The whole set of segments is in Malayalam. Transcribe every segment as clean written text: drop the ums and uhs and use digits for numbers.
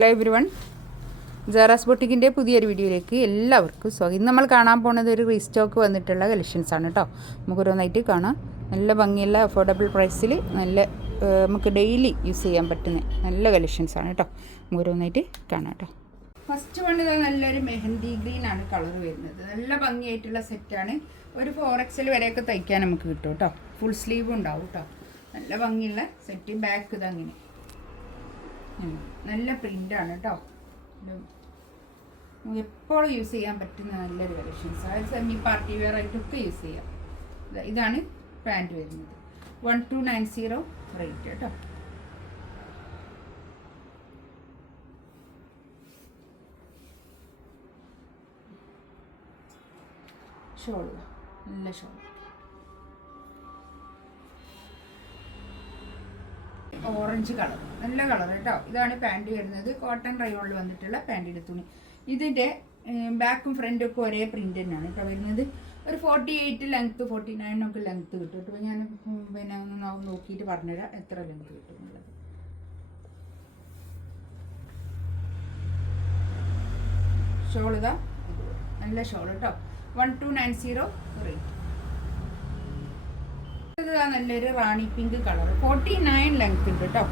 ഹലോ എവരിവൺ, ജാറാസ് ബൊട്ടിക്കിൻ്റെ പുതിയൊരു വീഡിയോയിലേക്ക് എല്ലാവർക്കും സ്വാഗതം. ഇന്ന് നമ്മൾ കാണാൻ പോകുന്നത് ഒരു റീസ്റ്റോക്ക് വന്നിട്ടുള്ള കളക്ഷൻസ് ആണ് കേട്ടോ. നമുക്ക് ഓരോന്നായിട്ട് കാണാം. നല്ല ഭംഗിയുള്ള അഫോർഡബിൾ പ്രൈസിൽ നല്ല നമുക്ക് ഡെയിലി യൂസ് ചെയ്യാൻ പറ്റുന്ന നല്ല കളക്ഷൻസ് ആണ് കേട്ടോ. നമുക്ക് ഓരോന്നായിട്ട് കാണാം കേട്ടോ. ഫസ്റ്റ് വൺ ഇതാ നല്ലൊരു മെഹന്തി ഗ്രീൻ ആണ് കളർ വരുന്നത്. നല്ല ഭംഗിയായിട്ടുള്ള സെറ്റാണ്. ഒരു 4XL വരെയൊക്കെ തയ്ക്കാൻ നമുക്ക് കിട്ടും കേട്ടോ. ഫുൾ സ്ലീവ് ഉണ്ടാവും കേട്ടോ. നല്ല ഭംഗിയുള്ള സെറ്റ്. ബാക്ക് ഇതങ്ങനെ നല്ല പ്രിൻ്റാണ് കേട്ടോ. എപ്പോഴും യൂസ് ചെയ്യാൻ പറ്റുന്ന നല്ലൊരു കളക്ഷൻസ്. അതായത് സെമി പാർട്ടി വെയർ ആയിട്ടൊക്കെ യൂസ് ചെയ്യാം. ഇതാണ് പാൻറ്റ് വരുന്നത്. 1290 റേറ്റ് കേട്ടോ. ഷോൾ നല്ല ഷോൾ, ഓറഞ്ച് കളർ, നല്ല കളർ കേട്ടോ. ഇതാണ് പാൻറ് വരുന്നത്. കോട്ടൺ റയോണിൽ വന്നിട്ടുള്ള പാൻറ്റിൻ്റെ തുണി. ഇതിൻ്റെ ബാക്കും ഫ്രണ്ടും ഒക്കെ ഒരേ പ്രിൻ്റ് തന്നെയാണ് കേട്ടോ വരുന്നത്. ഒരു 48 ലെങ്ത്ത് 49 ഒക്കെ ലെങ്ത്ത് കിട്ടും കേട്ടോ. ഞാൻ പിന്നെ ഒന്ന് നോക്കിയിട്ട് പറഞ്ഞുതരാം എത്ര ലെങ്ത്ത് കിട്ടും എന്നുള്ളത്. ഷോൾ ഇതാ നല്ല ഷോൾ കേട്ടോ. 1290 റേറ്റ്. നല്ലൊരു റാണി പിങ്ക് കളർ, 49 ലെങ്ത് ഉണ്ട് കേട്ടോ.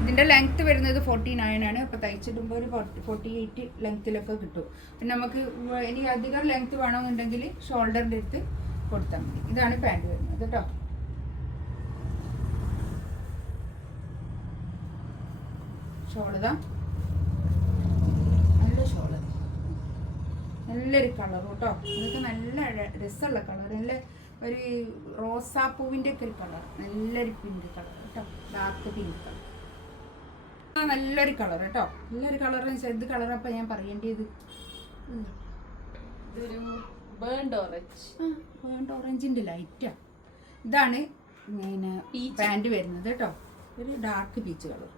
ഇതിൻ്റെ ലെങ്ത്ത് വരുന്നത് 49 ആണ്. അപ്പോൾ തയ്ച്ചിടുമ്പോൾ ഒരു 48 ലെങ്ത്തിലൊക്കെ കിട്ടും. പിന്നെ നമുക്ക് ഇനി അധികം ലെങ്ത്ത് വേണമെന്നുണ്ടെങ്കിൽ ഷോൾഡറിൻ്റെ അടുത്ത് കൊടുത്താൽ മതി. ഇതാണ് പാൻറ് വരുന്നത് കേട്ടോ. ഷോളിതാ നല്ല ഷോള്, നല്ലൊരു കളർ കേട്ടോ. ഇതൊക്കെ നല്ല രസമുള്ള കളർ, നല്ല ഒരു റോസാപ്പൂവിൻ്റെ ഒക്കെ ഒരു കളർ, നല്ലൊരു പിങ്ക് കളർ കേട്ടോ. ഡാർക്ക് പിങ്ക് കളർ, നല്ലൊരു കളർ കേട്ടോ. നല്ലൊരു കളർ. ഇത് കളറപ്പം ഞാൻ പറയേണ്ടത് ഇതൊരു ബേൺഡ് ഓറഞ്ച്, ബേൺഡ് ഓറഞ്ചിൻ്റെ ലൈറ്റാണ്. ഇതാണ് പിന്നെ പാൻറ് വരുന്നത് കേട്ടോ. ഒരു ഡാർക്ക് പീച്ച് കളർ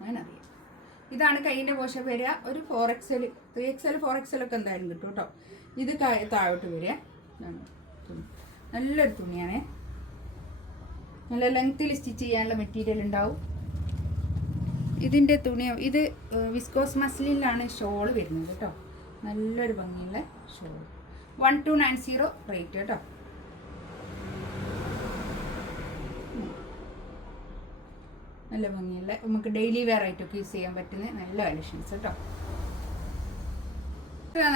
അങ്ങനറിയാം. ഇതാണ് കൈയിൻ്റെ പോഷൻ വരിക. ഒരു 4XL 3XL 4XL ഒക്കെ എന്തായാലും കിട്ടും കേട്ടോ. ഇത് താഴോട്ട് വരിക. നല്ലൊരു തുണിയാണ്. നല്ല ലെങ്ത്തിൽ സ്റ്റിച്ച് ചെയ്യാനുള്ള മെറ്റീരിയൽ ഉണ്ടാവും. ഇതിൻ്റെ തുണി ഇത് വിസ്കോസ് മസ്ലിനിലാണ് ഷോൾ വരുന്നത് കേട്ടോ. നല്ലൊരു ഭംഗിയുള്ള ഷോൾ. 1290 റേറ്റ് കേട്ടോ. നല്ല ഭംഗിയുള്ള നമുക്ക് ഡെയിലി വെയർ ആയിട്ടൊക്കെ യൂസ് ചെയ്യാൻ പറ്റുന്ന നല്ല കളക്ഷൻസ് കേട്ടോ.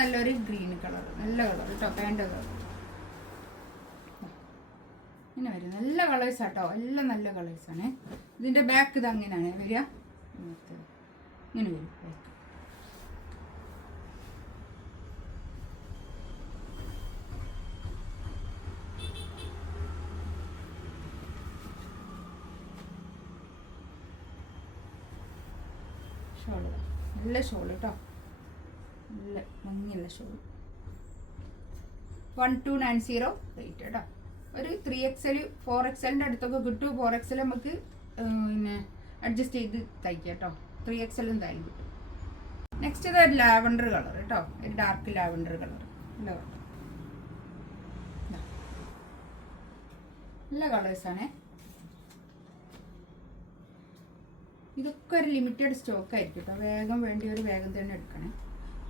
നല്ലൊരു ഗ്രീൻ കളർ, നല്ല കളർ കേട്ടോ. പാൻറ് കളർ ഇങ്ങനെ വരും. നല്ല കളേഴ്സ് ആട്ടോ, എല്ലാം നല്ല കളേഴ്സാണ്. ഇതിൻ്റെ ബാക്ക് ഇത് അങ്ങനെയാണ് വരിക. ഇങ്ങനെ വരും ബാക്ക്. ഷോള് നല്ല ഷോള് കേട്ടോ. നല്ല ഭംഗിയുള്ള ഷോള്. 1290 റേറ്റ് കേട്ടോ. ഒരു 3XL 4XLൻ്റെ അടുത്തൊക്കെ കിട്ടും. 4XL നമുക്ക് പിന്നെ അഡ്ജസ്റ്റ് ചെയ്ത് തയ്ക്കാം കേട്ടോ. 3XL എന്തായാലും കിട്ടും. നെക്സ്റ്റ് ഇത് ഒരു ലാവൻഡർ കളർ കേട്ടോ. ഒരു ഡാർക്ക് ലാവൻഡർ കളർ. നല്ല കളേഴ്സാണ്. ഇതൊക്കെ ഒരു ലിമിറ്റഡ് സ്റ്റോക്ക് ആയിരിക്കും കേട്ടോ. വേഗം വേണ്ടിയൊരു വേഗം തന്നെ എടുക്കണേ.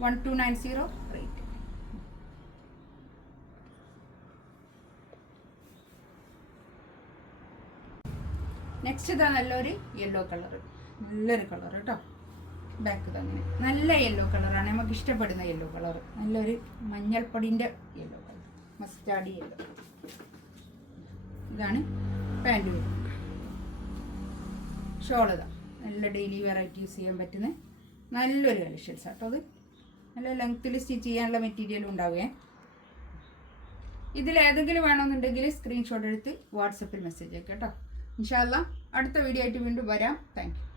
1290 റേറ്റ്. നെക്സ്റ്റ് ഇതാ നല്ലൊരു യെല്ലോ കളർ, നല്ലൊരു കളർ കേട്ടോ. ബാക്ക് തന്നെ നല്ല യെല്ലോ കളറാണ്. നമുക്ക് ഇഷ്ടപ്പെടുന്ന യെല്ലോ കളർ. നല്ലൊരു മഞ്ഞൾപ്പൊടിൻ്റെ യെല്ലോ കളർ, മസ്റ്റാർഡ് യെല്ലോ. ഇതാണ് പാൻറ് വരുന്നത്. ഷോൾ ഇതാ നല്ല ഡെയിലി വെറൈറ്റി യൂസ് ചെയ്യാൻ പറ്റുന്ന നല്ലൊരു കളക്ഷൻസ് കേട്ടോ. അത് നല്ല ലെങ്ത്തിൽ സ്റ്റിച്ച് ചെയ്യാനുള്ള മെറ്റീരിയലും ഉണ്ടാവുകയെ. ഇതിലേതെങ്കിലും വേണമെന്നുണ്ടെങ്കിൽ സ്ക്രീൻഷോട്ട് എടുത്ത് വാട്സപ്പിൽ മെസ്സേജ് അയക്കാം കേട്ടോ. ഇൻഷാ അല്ലാ അടുത്ത വീഡിയോ ആയിട്ട് വീണ്ടും വരാം. Thank you.